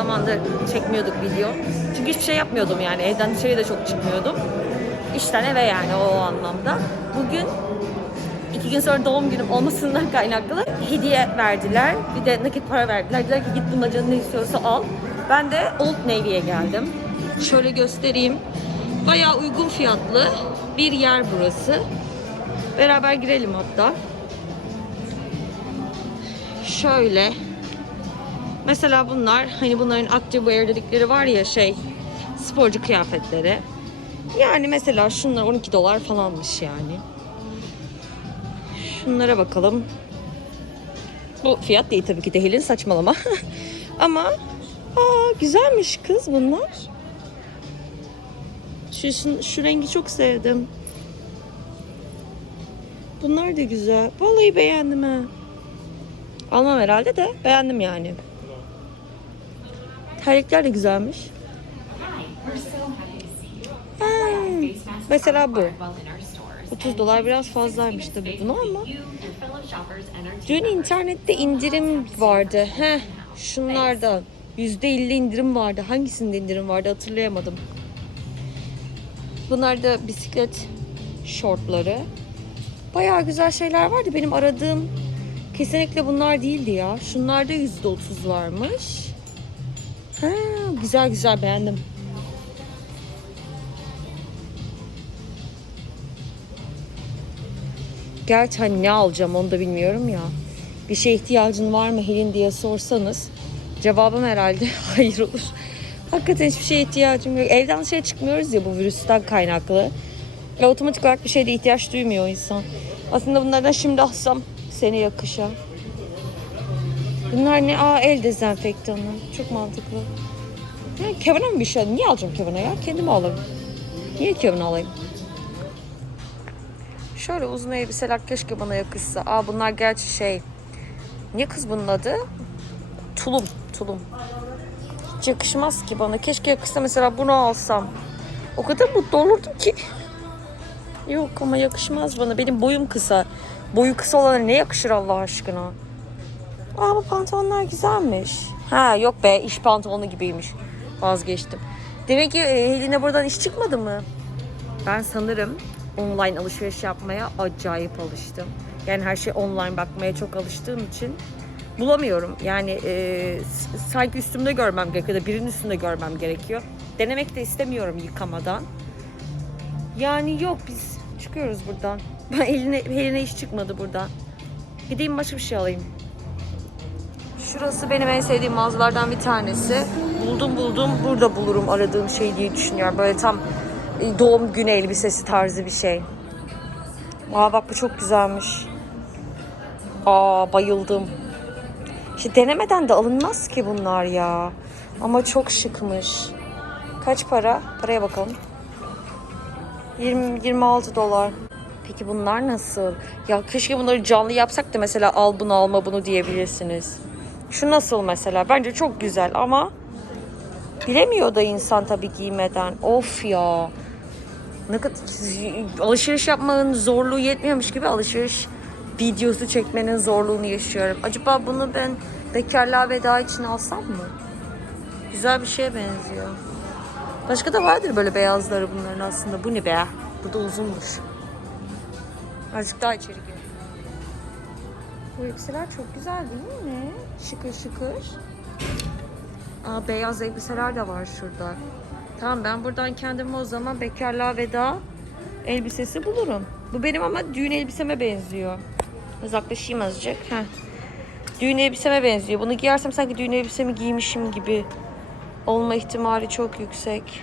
zamandır çekmiyorduk video. Çünkü hiçbir şey yapmıyordum yani. Evden dışarıya da çok çıkmıyordum. İşten eve yani o anlamda. Bugün iki gün sonra doğum günüm olmasından kaynaklı hediye verdiler. Bir de nakit para verdiler. Dediler ki git bunda canın ne istiyorsa al. Ben de Old Navy'ye geldim. Şöyle göstereyim. Bayağı uygun fiyatlı bir yer burası. Beraber girelim hatta. Şöyle. Mesela bunlar hani bunların activewear dedikleri var ya şey sporcu kıyafetleri. Yani mesela şunlar 12 dolar falanmış yani. Şunlara bakalım. Bu fiyat değil tabii ki de saçmalama. Ama aa güzelmiş kız bunlar. Şu, şu, şu rengi çok sevdim. Bunlar da güzel. Vallahi beğendim ha. Almam herhalde de beğendim yani. Terlikler de güzelmiş. Ha, mesela bu. 30 dolar biraz fazlaymış tabii bunu ama. Dün internette indirim vardı. Heh, şunlardan. %50 indirim vardı. Hangisinde indirim vardı hatırlayamadım. Bunlar da bisiklet şortları. Bayağı güzel şeyler vardı. Benim aradığım kesinlikle bunlar değildi ya. Şunlarda %30 varmış. Ha, güzel güzel beğendim. Gerçi hani ne alacağım onu da bilmiyorum ya. Bir şeye ihtiyacın var mı Helin diye sorsanız cevabım herhalde hayır olur. Hakikaten hiçbir şeye ihtiyacım yok. Evden dışarı çıkmıyoruz ya bu virüsten kaynaklı. Ve otomatik olarak bir şeyde ihtiyaç duymuyor insan. Aslında bunlardan şimdi alsam seni yakışa. Bunlar ne? Aa el dezenfektanı. Çok mantıklı. Ya Kevin'e mi bir şey? Niye alacağım Kevin'e ya? Kendime alayım. Niye Kevin'e alayım? Şöyle uzun elbiseler keşke bana yakışsa. Aa bunlar gerçi şey. Ne kız bunun adı? Tulum. Tulum. Hiç yakışmaz ki bana. Keşke yakışsa mesela bunu alsam. O kadar mutlu olurdum ki. Yok ama yakışmaz bana. Benim boyum kısa. Boyu kısa olana ne yakışır Allah aşkına? Aa bu pantolonlar güzelmiş. Ha yok be iş pantolonu gibiymiş. Vazgeçtim. Demek ki e, Helin'e buradan iş çıkmadı mı? Ben sanırım online alışveriş yapmaya acayip alıştım. Yani her şey online bakmaya çok alıştığım için bulamıyorum. Yani e, sanki üstümde görmem gerekiyor da birinin üstünde görmem gerekiyor. Denemek de istemiyorum yıkamadan. Yani yok biz çıkıyoruz buradan. Ben eline, eline iş çıkmadı buradan. Gideyim başka bir şey alayım. Şurası benim en sevdiğim mağazalardan bir tanesi. Buldum buldum burada bulurum aradığım şey diye düşünüyorum. Böyle tam e, doğum günü elbisesi tarzı bir şey. Aa bak bu çok güzelmiş. Aa bayıldım. İşte denemeden de alınmaz ki bunlar ya. Ama çok şıkmış. Kaç para? Paraya bakalım. 20 26 dolar. Peki bunlar nasıl? Ya keşke bunları canlı yapsak da mesela al bunu alma bunu diyebilirsiniz. Şu nasıl mesela? Bence çok güzel ama bilemiyor da insan tabii giymeden. Of ya. Ne kadar alışveriş yapmanın zorluğu yetmiyormuş gibi alışveriş videosu çekmenin zorluğunu yaşıyorum. Acaba bunu ben bekarlığa veda için alsam mı? Güzel bir şeye benziyor. Başka da vardır böyle beyazları bunların aslında. Bu ne be? Bu da uzunmuş. Azıcık daha içeri gir. Bu elbiseler çok güzel değil mi? Şıkır şıkır. Aa, beyaz elbiseler de var şurada. Tamam ben buradan kendime o zaman bekarlığa veda elbisesi bulurum. Bu benim ama düğün elbiseme benziyor. Uzaklaşayım azıcık. Heh. Düğün elbiseme benziyor. Bunu giyersem sanki düğün elbisemi giymişim gibi olma ihtimali çok yüksek.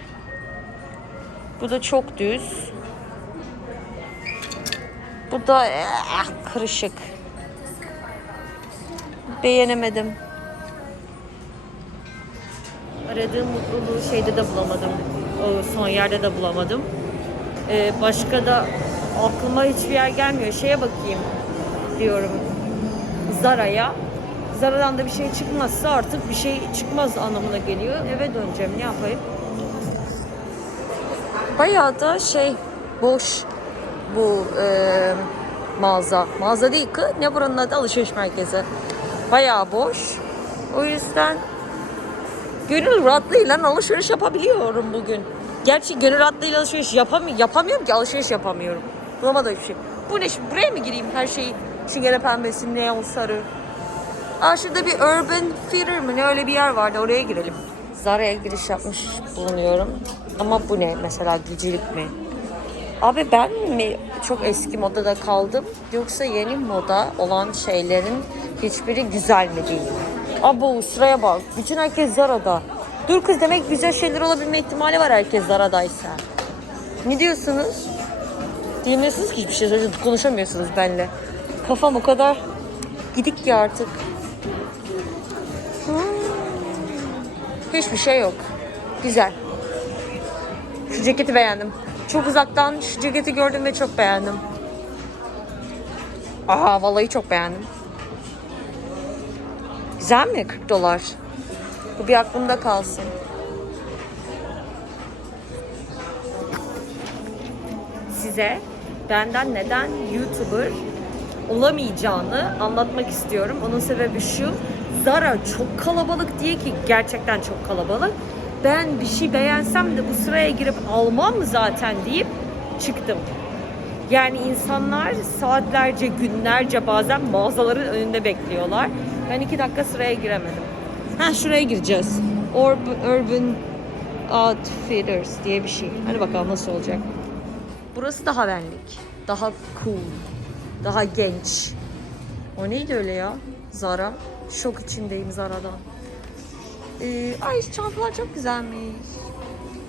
Bu da çok düz. Bu da eh, kırışık. Beğenemedim. Aradığım mutluluğu şeyde de bulamadım. O son yerde de bulamadım. Ee, başka da aklıma hiçbir yer gelmiyor. Şeye bakayım diyorum. Zara'ya. Zara'dan da bir şey çıkmazsa artık bir şey çıkmaz anlamına geliyor. Eve döneceğim. Ne yapayım? Bayağı da şey boş bu e, mağaza. Mağaza değil ki. Ne buranın adı? Alışveriş merkezi. Bayağı boş. O yüzden Gönül rahatlığıyla alışveriş yapabiliyorum bugün. Gerçi gönül rahatlığıyla alışveriş yapamıyorum, yapamıyorum ki alışveriş yapamıyorum. Bulamadım hiçbir şey. Bu ne şimdi? Buraya mı gireyim her şeyi? Çingene pembesi, neon sarı. Aa şurada bir Urban Theater mı ne öyle bir yer vardı oraya girelim. Zara'ya giriş yapmış bulunuyorum. Ama bu ne mesela gücülük mi? Abi ben mi çok eski modada kaldım yoksa yeni moda olan şeylerin hiçbiri güzel mi değil? Abo sıraya bak. Bütün herkes Zara'da. Dur kız demek güzel şeyler olabilme ihtimali var herkes Zara'daysa. Ne diyorsunuz? Diyemiyorsunuz ki hiçbir şey söyleyeceğim. Konuşamıyorsunuz benimle. Kafam o kadar gidik ki artık. Hmm. Hiçbir şey yok. Güzel. Şu ceketi beğendim. Çok uzaktan şu ceketi gördüm ve çok beğendim. Aha vallahi çok beğendim. Güzel mi? 40 dolar. Bu bir aklımda kalsın. Size benden neden YouTuber olamayacağını anlatmak istiyorum. Onun sebebi şu. Zara çok kalabalık diye ki gerçekten çok kalabalık. Ben bir şey beğensem de bu sıraya girip almam mı zaten deyip çıktım. Yani insanlar saatlerce, günlerce bazen mağazaların önünde bekliyorlar. Ben iki dakika sıraya giremedim. Ha şuraya gireceğiz. Urban, Urban Outfitters diye bir şey. Hadi bakalım nasıl olacak. Burası daha benlik. Daha cool. Daha genç. O neydi öyle ya? Zara. Şok içindeyim Zara'dan. Ee, ay çantalar çok güzelmiş.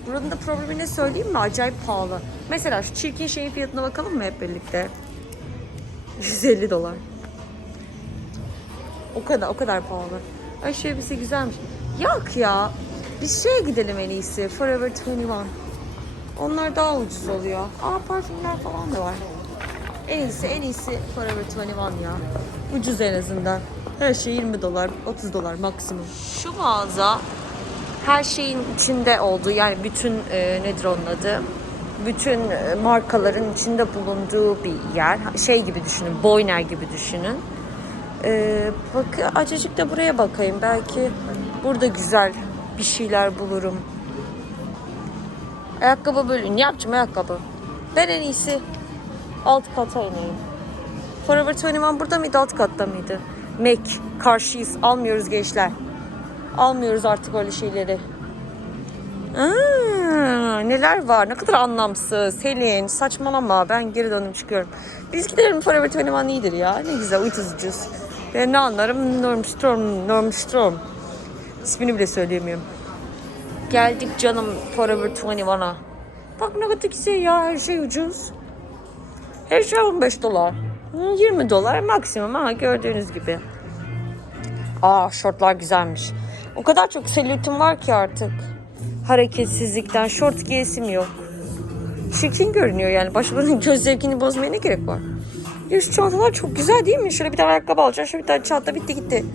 Buranın da problemi ne söyleyeyim mi? Acayip pahalı. Mesela şu çirkin şeyin fiyatına bakalım mı hep birlikte? 150 dolar. O kadar o kadar pahalı. Ay şu elbise güzelmiş. Yok ya. Biz şeye gidelim en iyisi. Forever 21. Onlar daha ucuz oluyor. Aa parfümler falan da var. En iyisi en iyisi Forever 21 ya. Ucuz en azından. Her şey 20 dolar, 30 dolar maksimum. Şu mağaza her şeyin içinde olduğu yani bütün e, nedir onun adı? Bütün e, markaların içinde bulunduğu bir yer. Şey gibi düşünün, Boyner gibi düşünün. E, bak acıcık da buraya bakayım. Belki burada güzel bir şeyler bulurum. Ayakkabı bölün. Ne yapacağım ayakkabı? Ben en iyisi alt kata ineyim. Forever 21 burada mıydı alt katta mıydı? Mac karşıyız. Almıyoruz gençler. Almıyoruz artık öyle şeyleri. Aa, neler var? Ne kadar anlamsız. Selin saçmalama. Ben geri dönüp çıkıyorum. Biz gidelim Forever 21 iyidir ya. Ne güzel ucuz ucuz. Ben ne anlarım? Normstorm, Normstorm. İsmini bile söyleyemiyorum. Geldik canım Forever 21'a. Bak ne kadar güzel ya. Her şey ucuz. Her şey 15 dolar. 20 dolar maksimum ha gördüğünüz gibi. Aa şortlar güzelmiş. O kadar çok selülitim var ki artık. Hareketsizlikten şort giyesim yok. Çirkin görünüyor yani. Başkalarının göz zevkini bozmaya ne gerek var? Ya şu çantalar çok güzel değil mi? Şöyle bir tane ayakkabı alacağım. Şöyle bir tane çanta bitti gitti.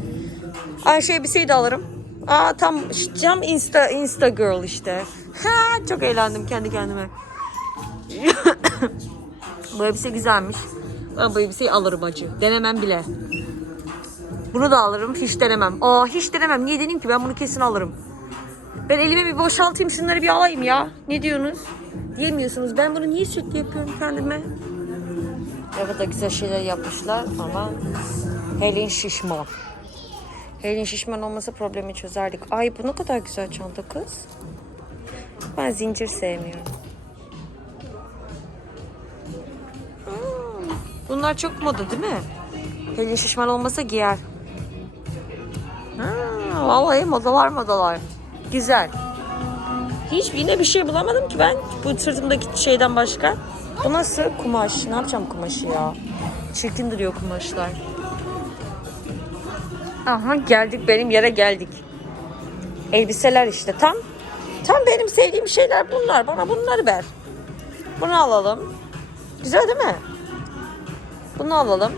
Ay şu elbiseyi de alırım. Aa tam tam insta insta girl işte. Ha çok eğlendim kendi kendime. bu elbise güzelmiş. Ben bu elbiseyi alırım acı. Denemem bile. Bunu da alırım. Hiç denemem. Aa hiç denemem. Niye deneyim ki? Ben bunu kesin alırım. Ben elime bir boşaltayım. Şunları bir alayım ya. Ne diyorsunuz? Diyemiyorsunuz. Ben bunu niye sürekli yapıyorum kendime? Ne kadar güzel şeyler yapmışlar ama Helin şişman. Helin şişman olmasa problemi çözerdik. Ay bu ne kadar güzel çanta kız. Ben zincir sevmiyorum. Bunlar çok moda değil mi? Helin şişman olmasa giyer. Ha, vallahi modalar modalar. Güzel. Hiç yine bir şey bulamadım ki ben bu sırtımdaki şeyden başka. Bu nasıl kumaş? Ne yapacağım kumaşı ya? Çirkin duruyor kumaşlar. Aha geldik benim yere geldik. Elbiseler işte tam. Tam benim sevdiğim şeyler bunlar. Bana bunları ver. Bunu alalım. Güzel değil mi? Bunu alalım.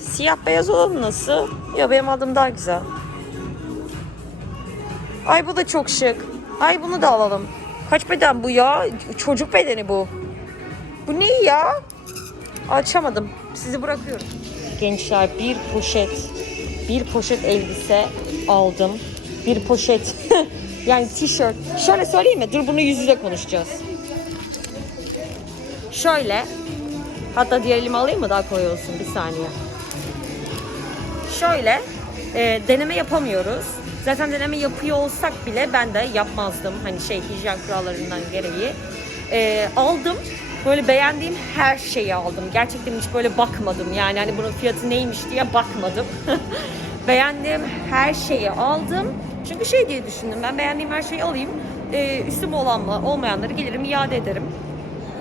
Siyah beyaz olalım nasıl? Ya benim adım daha güzel. Ay bu da çok şık. Ay bunu da alalım. Kaç beden bu ya? Çocuk bedeni bu. Bu ne ya? Açamadım. Sizi bırakıyorum. Gençler bir poşet, bir poşet elbise aldım. Bir poşet. yani tişört. Şöyle söyleyeyim mi? Dur bunu yüz yüze konuşacağız. Şöyle. Hatta diğer elimi alayım mı daha kolay olsun? Bir saniye. Şöyle. e, deneme yapamıyoruz. Zaten deneme yapıyor olsak bile ben de yapmazdım. Hani şey hijyen kurallarından gereği. E, aldım. Böyle beğendiğim her şeyi aldım. Gerçekten hiç böyle bakmadım. Yani hani bunun fiyatı neymiş diye bakmadım. beğendiğim her şeyi aldım. Çünkü şey diye düşündüm. Ben beğendiğim her şeyi alayım. E, üstüme olan olmayanları gelirim iade ederim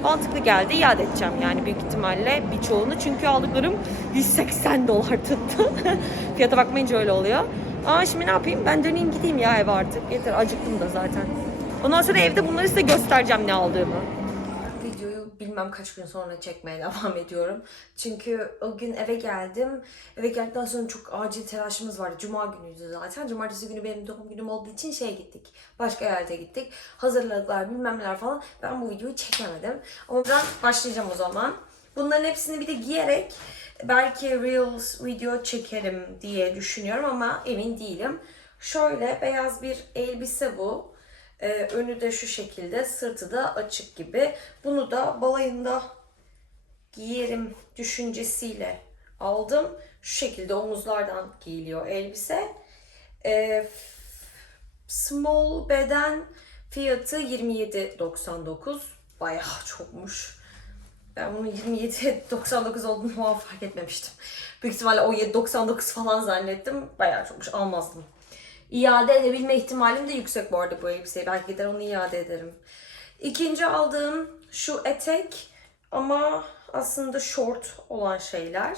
mantıklı geldi. iade edeceğim yani büyük ihtimalle birçoğunu. Çünkü aldıklarım 180 dolar tuttu. Fiyata bakmayınca öyle oluyor. Aa şimdi ne yapayım? Ben döneyim gideyim ya eve artık. Yeter acıktım da zaten. Ondan sonra evde bunları size göstereceğim ne aldığımı. Bilmem kaç gün sonra çekmeye devam ediyorum. Çünkü o gün eve geldim. Eve geldikten sonra çok acil telaşımız vardı. Cuma günüydü zaten. Cumartesi günü benim doğum günüm olduğu için şeye gittik. Başka yerde gittik. Hazırladıklar bilmem neler falan. Ben bu videoyu çekemedim. Ama ben başlayacağım o zaman. Bunların hepsini bir de giyerek belki Reels video çekerim diye düşünüyorum ama emin değilim. Şöyle beyaz bir elbise bu. Ee, önü de şu şekilde, sırtı da açık gibi. Bunu da balayında giyerim düşüncesiyle aldım. Şu şekilde omuzlardan giyiliyor elbise. Ee, small beden fiyatı 27.99. Bayağı çokmuş. Ben bunun 27.99 olduğunu falan fark etmemiştim. Büyük ihtimalle o 7.99 falan zannettim. Bayağı çokmuş. Almazdım. İade edebilme ihtimalim de yüksek bu arada bu elbiseyi. Belki gider onu iade ederim. İkinci aldığım şu etek ama aslında short olan şeyler.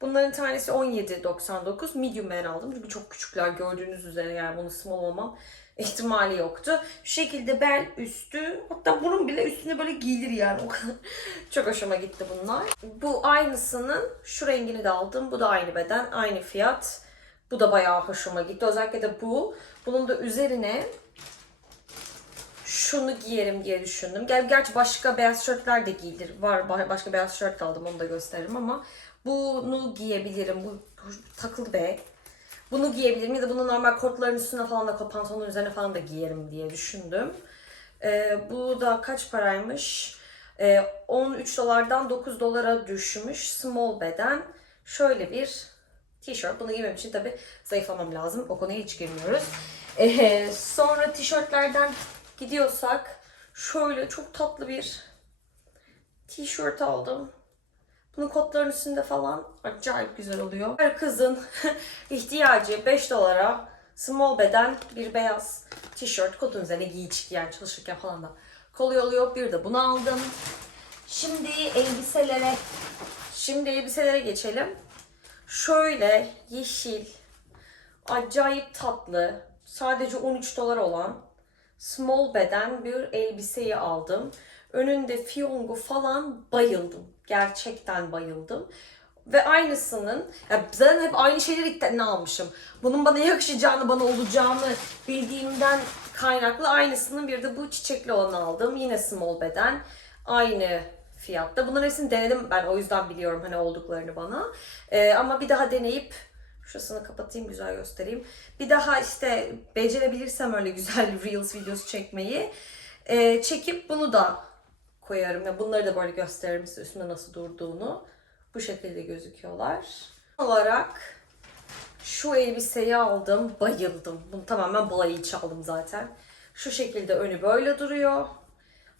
Bunların tanesi 17.99. Medium ben aldım çünkü çok küçükler gördüğünüz üzere yani bunu small olmam ihtimali yoktu. Şu şekilde bel üstü hatta bunun bile üstüne böyle giyilir yani o kadar. çok hoşuma gitti bunlar. Bu aynısının şu rengini de aldım. Bu da aynı beden aynı fiyat. Bu da bayağı hoşuma gitti. Özellikle de bu. Bunun da üzerine şunu giyerim diye düşündüm. Gel gerçi başka beyaz tişörtler de giyilir. Var ba- başka beyaz tişört de aldım onu da gösteririm ama bunu giyebilirim. Bu takılı be. Bunu giyebilirim ya da bunu normal kortların üstüne falan da pantolonun üzerine falan da giyerim diye düşündüm. Ee, bu da kaç paraymış? Ee, 13 dolardan 9 dolara düşmüş. Small beden. Şöyle bir tişört. Bunu giymem için tabi zayıflamam lazım. O konuya hiç girmiyoruz. Ee, sonra tişörtlerden gidiyorsak şöyle çok tatlı bir tişört aldım. Bunun kotların üstünde falan acayip güzel oluyor. Her kızın ihtiyacı 5 dolara small beden bir beyaz tişört kotun üzerine giy çık yani çalışırken falan da kolay oluyor. Bir de bunu aldım. Şimdi elbiselere şimdi elbiselere geçelim. Şöyle yeşil acayip tatlı sadece 13 dolar olan small beden bir elbiseyi aldım. Önünde fiyongu falan bayıldım. Gerçekten bayıldım. Ve aynısının, ya zaten hep aynı şeyleri ilk almışım. Bunun bana yakışacağını, bana olacağını bildiğimden kaynaklı aynısının bir de bu çiçekli olanı aldım. Yine small beden. Aynı fiyatta. Bunların hepsini denedim ben o yüzden biliyorum hani olduklarını bana. Ee, ama bir daha deneyip Şurasını kapatayım güzel göstereyim. Bir daha işte becerebilirsem öyle güzel Reels videosu çekmeyi e, çekip bunu da koyarım. ve bunları da böyle gösteririm size üstünde nasıl durduğunu. Bu şekilde gözüküyorlar. Olarak şu elbiseyi aldım. Bayıldım. Bunu tamamen balayı çaldım zaten. Şu şekilde önü böyle duruyor.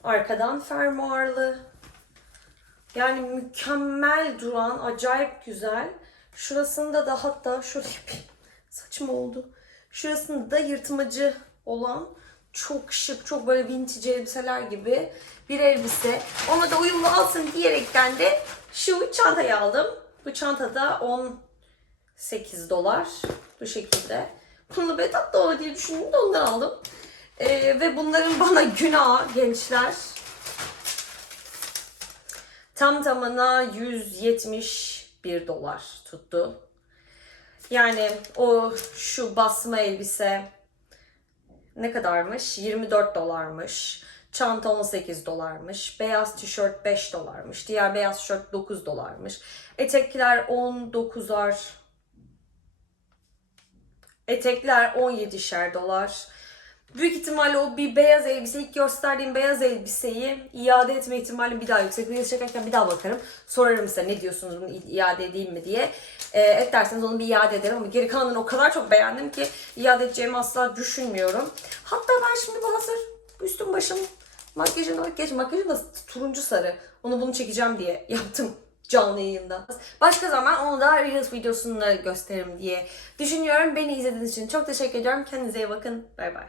Arkadan fermuarlı. Yani mükemmel duran, acayip güzel. Şurasında da hatta şöyle yapayım. Saçma oldu. Şurasında da yırtmacı olan çok şık, çok böyle vintage elbiseler gibi bir elbise. Ona da uyumlu alsın diyerekten de şu çantayı aldım. Bu çantada 18 dolar bu şekilde. Bununla böyle tatlı olur diye düşündüm de ondan aldım. Ee, ve bunların bana günah gençler. Tam tamına 171 dolar tuttu. Yani o şu basma elbise ne kadarmış? 24 dolarmış. Çanta 18 dolarmış. Beyaz tişört 5 dolarmış. Diğer beyaz tişört 9 dolarmış. Etekler 19'ar Etekler 17'şer dolar. Büyük ihtimalle o bir beyaz elbise, ilk gösterdiğim beyaz elbiseyi iade etme ihtimalim bir daha yüksek. Reels çekerken bir daha bakarım. Sorarım size ne diyorsunuz bunu iade edeyim mi diye. Ee, et derseniz onu bir iade ederim ama geri kalanını o kadar çok beğendim ki iade edeceğimi asla düşünmüyorum. Hatta ben şimdi bu hazır üstüm başım makyajım makyaj makyajım da turuncu sarı. Onu bunu çekeceğim diye yaptım canlı yayında. Başka zaman onu da Reels videosunda gösteririm diye düşünüyorum. Beni izlediğiniz için çok teşekkür ediyorum. Kendinize iyi bakın. Bay bay.